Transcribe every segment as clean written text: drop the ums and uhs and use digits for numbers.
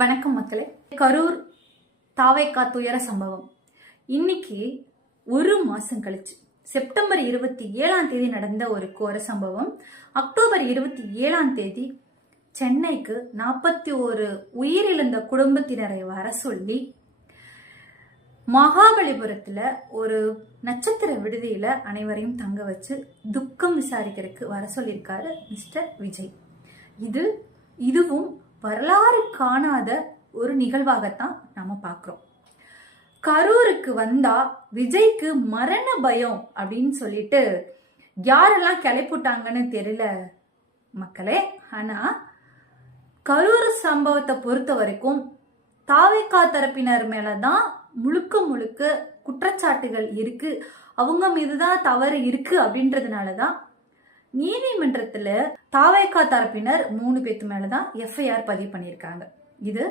வணக்கம் மக்களே. கரூர் தாவேக்கா துயர சம்பவம் இன்னைக்கு ஒரு மாசம் கழிச்சு செப்டம்பர் 27 நடந்த ஒரு கோர சம்பவம். அக்டோபர் 27 சென்னைக்கு 41 உயிரிழந்த குடும்பத்தினரை வர சொல்லி மகாபலிபுரத்துல ஒரு நட்சத்திர விடுதியில அனைவரையும் தங்க வச்சு துக்கம் விசாரிக்கிறதுக்கு வர சொல்லியிருக்காரு மிஸ்டர் விஜய். இதுவும் வரலாறு காணாத ஒரு நிகழ்வாகத்தான் நாம பார்க்கிறோம். கரூருக்கு வந்தா விஜய்க்கு மரண பயம் அப்படின்னு சொல்லிட்டு யாரெல்லாம் கிளப்பிட்டாங்கன்னு தெரியல மக்களே. ஆனா கரூர் சம்பவத்தை பொறுத்த வரைக்கும் தாவேக்கா தரப்பினர் மேலதான் முழுக்க குற்றச்சாட்டுகள் இருக்கு, அவங்க மீதுதான் தவறு இருக்கு அப்படின்றதுனாலதான் நீதிமன்றத்துல தாவேக்கா தரப்பினர் 3 பேத்து மேலதான் எஃப்ஐஆர் பதிவு பண்ணியிருக்காங்க. இது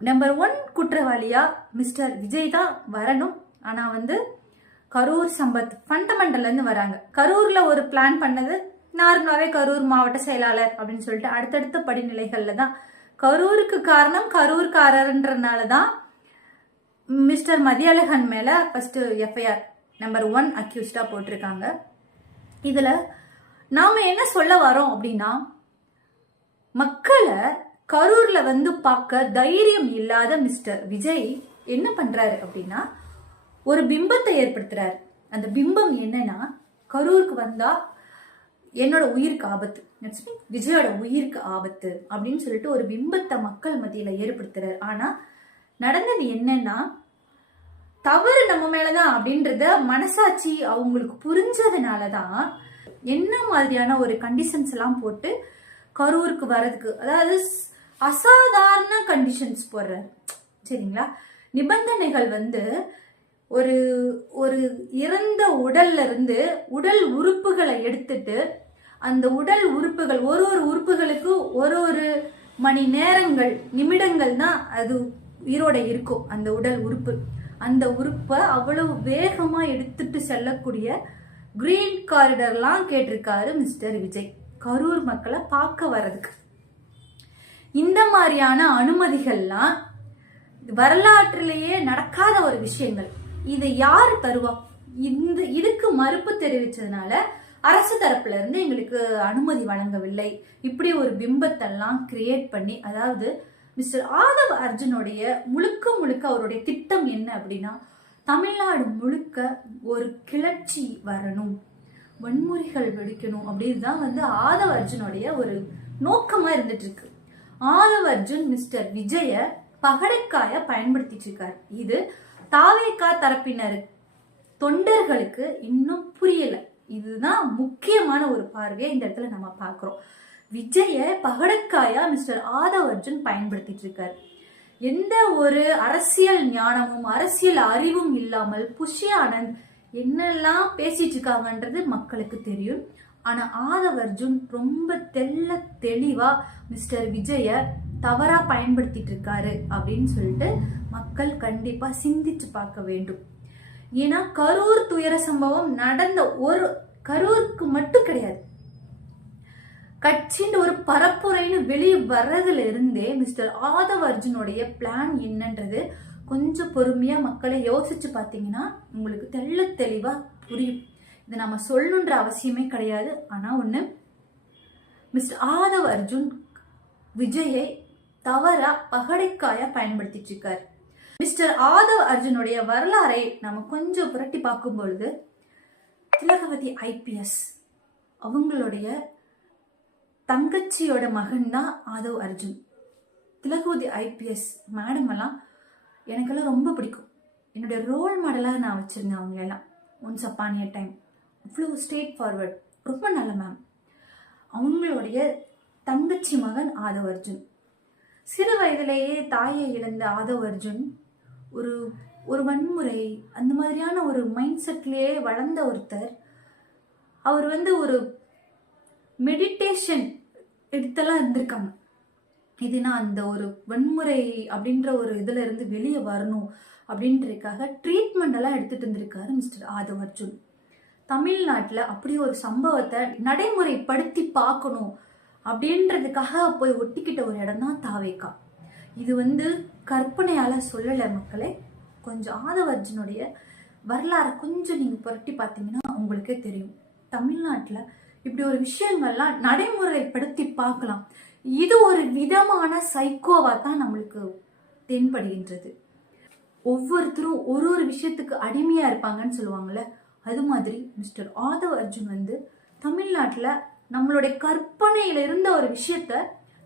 நம்பர் 1 குற்றவாளியா மிஸ்டர் விஜய் தான் வரணும். ஆனா கரூர் சம்பத் ஃபண்டமெண்டல்ல இருந்து வராங்க. கரூர்ல ஒரு பிளான் பண்ணது நார்மலாவே கரூர் மாவட்ட செயலாளர் அப்படின்னு சொல்லிட்டு அடுத்தடுத்த படிநிலைகள்ல தான் கரூருக்கு காரணம் கரூர்காரர்ன்றனாலதான் மிஸ்டர் மதியழகன் மேல ஃபர்ஸ்ட் எஃப்ஐஆர் நம்பர் 1 அக்யூஸ்டா போட்டிருக்காங்க. இதுல நாம என்ன சொல்ல வரோம் அப்படின்னா, மக்களை கரூர்ல பார்க்க தைரியம் இல்லாத மிஸ்டர் விஜய் என்ன பண்றாரு அப்படின்னா, ஒரு பிம்பத்தை ஏற்படுத்துறாரு. அந்த பிம்பம் என்னன்னா, கரூருக்கு வந்தா என்னோட உயிருக்கு ஆபத்து, விஜயோட உயிருக்கு ஆபத்து அப்படின்னு சொல்லிட்டு ஒரு பிம்பத்தை மக்கள் மத்தியில ஏற்படுத்துறாரு. ஆனா நடந்தது என்னன்னா, தவறு நம்ம மேலதான் அப்படின்றத மனசாட்சி அவங்களுக்கு புரிஞ்சதுனாலதான் என்ன மாதிரியான ஒரு கண்டிஷன்ஸ் எல்லாம் போட்டு கரூருக்கு வர்றதுக்கு, அதாவது அசாதாரண கண்டிஷன்ஸ் போடுறாரு. சரிங்களா? நிபந்தனைகள் ஒரு ஒரு இறந்த உடல்ல இருந்து உடல் உறுப்புகளை எடுத்துட்டு அந்த உடல் உறுப்புகள் ஒரு உறுப்புகளுக்கு ஒரு மணி நேரங்கள் நிமிடங்கள் தான் அது உயிரோட இருக்கும். அந்த உடல் உறுப்பு, அந்த உறுப்பை அவ்வளவு வேகமா எடுத்துட்டு செல்லக்கூடிய கிரீன் காரிடர்லாம் கேட்டிருக்காரு மிஸ்டர் விஜய் கரூர் மக்களை பார்க்க வர்றதுக்கு. இந்த மாதிரியான அனுமதிகள்லாம் வரலாற்றிலேயே நடக்காத ஒரு விஷயங்கள். இதை யாரு தருவா? இதுக்கு மறுப்பு தெரிவிச்சதுனால அரசு தரப்புல இருந்து எங்களுக்கு அனுமதி வழங்கவில்லை, இப்படி ஒரு பிம்பத்தெல்லாம் கிரியேட் பண்ணி, அதாவது மிஸ்டர் ஆதவ் அர்ஜுனுடைய முழுக்க அவருடைய திட்டம் என்ன அப்படின்னா, தமிழ்நாடு முழுக்க ஒரு கிளர்ச்சி வரணும், வன்முறைகள் வெடிக்கணும் அப்படின்னு தான் ஆதவ் அர்ஜுனுடைய ஒரு நோக்கமா இருந்துட்டு இருக்கு. ஆதவ் அர்ஜுன் மிஸ்டர் விஜய பகடைக்காய பயன்படுத்திட்டு இருக்காரு. இது தாவேக்கா தரப்பினர் தொண்டர்களுக்கு இன்னும் புரியல. இதுதான் முக்கியமான ஒரு பார்வையை இந்த இடத்துல நம்ம பார்க்கிறோம். விஜய பகடக்காயா மிஸ்டர் ஆதவ் அர்ஜுன் பயன்படுத்திட்டு இருக்காரு. எந்த ஒரு அரசியல் ஞானமும் அரசியல் அறிவும் இல்லாமல் புஷி ஆனந்த் என்னெல்லாம் பேசிட்டு இருக்காங்கன்றது மக்களுக்கு தெரியும். ஆனா ஆதவ் அர்ஜுன் ரொம்ப தெளிவா மிஸ்டர் விஜய தவறா பயன்படுத்திட்டு இருக்காரு அப்படின்னு சொல்லிட்டு மக்கள் கண்டிப்பா சிந்திச்சு பார்க்க வேண்டும். ஏன்னா கரூர் துயர சம்பவம் நடந்த ஒரு கரூருக்கு மட்டும் கிடையாது, கட்சின்ற ஒரு பரப்புரைன்னு வெளியே வர்றதுல இருந்தே மிஸ்டர் ஆதவ் அர்ஜுனுடைய பிளான் என்னன்றது கொஞ்சம் பொறுமையா மக்களை யோசிச்சு பார்த்தீங்கன்னா உங்களுக்கு தெளிவா புரியும். இதை நம்ம சொல்லணுன்ற அவசியமே கிடையாது. ஆனா ஒண்ணு, மிஸ்டர் ஆதவ் அர்ஜுன் விஜயை தவறா பகடைக்காயா பயன்படுத்திட்டு இருக்காரு. மிஸ்டர் ஆதவ் அர்ஜுனுடைய வரலாறை நம்ம கொஞ்சம் புரட்டி பார்க்கும் பொழுது, திலகவதி IPS அவங்களுடைய தங்கச்சியோட மகன் தான் ஆதவ் அர்ஜுன். திலகவதி IPS மேடம் எல்லாம் எனக்கெல்லாம் ரொம்ப பிடிக்கும். என்னுடைய ரோல் மாடலாக நான் வச்சிருந்தேன் அவங்களெல்லாம். ஒன்ஸ் அப்பான் ஏ டைம் அவ்வளோ ஸ்ட்ரெயிட் ஃபார்வர்ட், ரொம்ப நல்ல மேம். அவங்களுடைய தங்கச்சி மகன் ஆதவ் அர்ஜுன். சிறு வயதிலேயே தாயை இழந்த ஆதவ் அர்ஜுன் ஒரு வன்முறை அந்த மாதிரியான ஒரு மைண்ட் செட்லேயே வளர்ந்த ஒருத்தர். அவர் ஒரு மெடிடேஷன் எடுத்தெல்லாம் இருந்திருக்காங்க. இதுனா அந்த ஒரு வன்முறை அப்படின்ற ஒரு இதுல இருந்து வெளியே வரணும் அப்படின்றதுக்காக ட்ரீட்மெண்ட் எல்லாம் எடுத்துட்டு இருந்திருக்காரு மிஸ்டர் ஆதவ் அர்ஜுன். தமிழ்நாட்டுல அப்படி ஒரு சம்பவத்தை நடைமுறைப்படுத்தி பார்க்கணும் அப்படின்றதுக்காக போய் ஒட்டிக்கிட்ட ஒரு இடம் தான் தாவேக்கா. இது கற்பனையால சொல்லலை மக்களே. கொஞ்சம் ஆதவ அர்ஜுனுடைய வரலாறை கொஞ்சம் நீங்க புரட்டி பார்த்தீங்கன்னா உங்களுக்கே தெரியும். தமிழ்நாட்டில் இப்படி ஒரு விஷயங்கள்லாம் நடைமுறைப்படுத்தி பார்க்கலாம். இது ஒரு விதமான சைக்கோவா தான் நம்மளுக்கு தென்படுகின்றது. ஒவ்வொருத்தரும் ஒரு ஒரு விஷயத்துக்கு அடிமையா இருப்பாங்கன்னு சொல்லுவாங்கல்ல, அது மாதிரி மிஸ்டர் ஆதவ அர்ஜுன் தமிழ்நாட்டில் நம்மளுடைய கற்பனையில இருந்த ஒரு விஷயத்த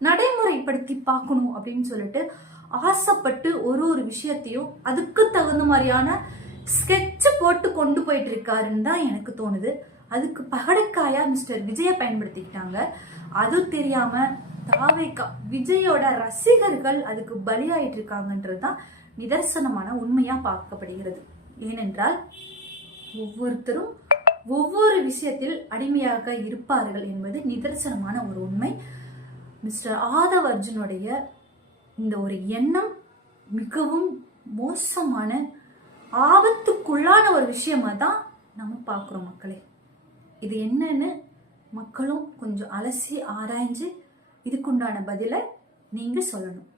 நடைமுறைப்படுத்தி பார்க்கணும் அப்படின்னு சொல்லிட்டு ஆசைப்பட்டு ஒரு ஒரு விஷயத்தையும் அதுக்கு தகுந்த மாதிரியான ஸ்கெட்ச் போட்டு கொண்டு போயிட்டு இருக்காருன்னு தான் எனக்கு தோணுது. அதுக்கு பகடைக்காயா மிஸ்டர் விஜயை பயன்படுத்திக்கிட்டாங்க. அது தெரியாம தாவேகா விஜயோட ரசிகர்கள் அதுக்கு பலியாயிட்டு இருக்காங்கன்றதுதான் நிதர்சனமான உண்மையா பார்க்கப்படுகிறது. ஏனென்றால் ஒவ்வொருத்தரும் ஒவ்வொரு விஷயத்தில் அடிமையாக இருப்பார்கள் என்பது நிதர்சனமான ஒரு உண்மை. மிஸ்டர் ஆதவ அர்ஜுனுடைய இந்த ஒரு எண்ணம் மிகவும் மோசமான ஆபத்துக்குள்ளான ஒரு விஷயமா தான் நம்ம பார்க்குறோம் மக்களே. இது என்னன்னு மக்களும் கொஞ்சம் அலசி ஆராய்ஞ்சு இதுக்குண்டான பதிலை நீங்க சொல்லணும்.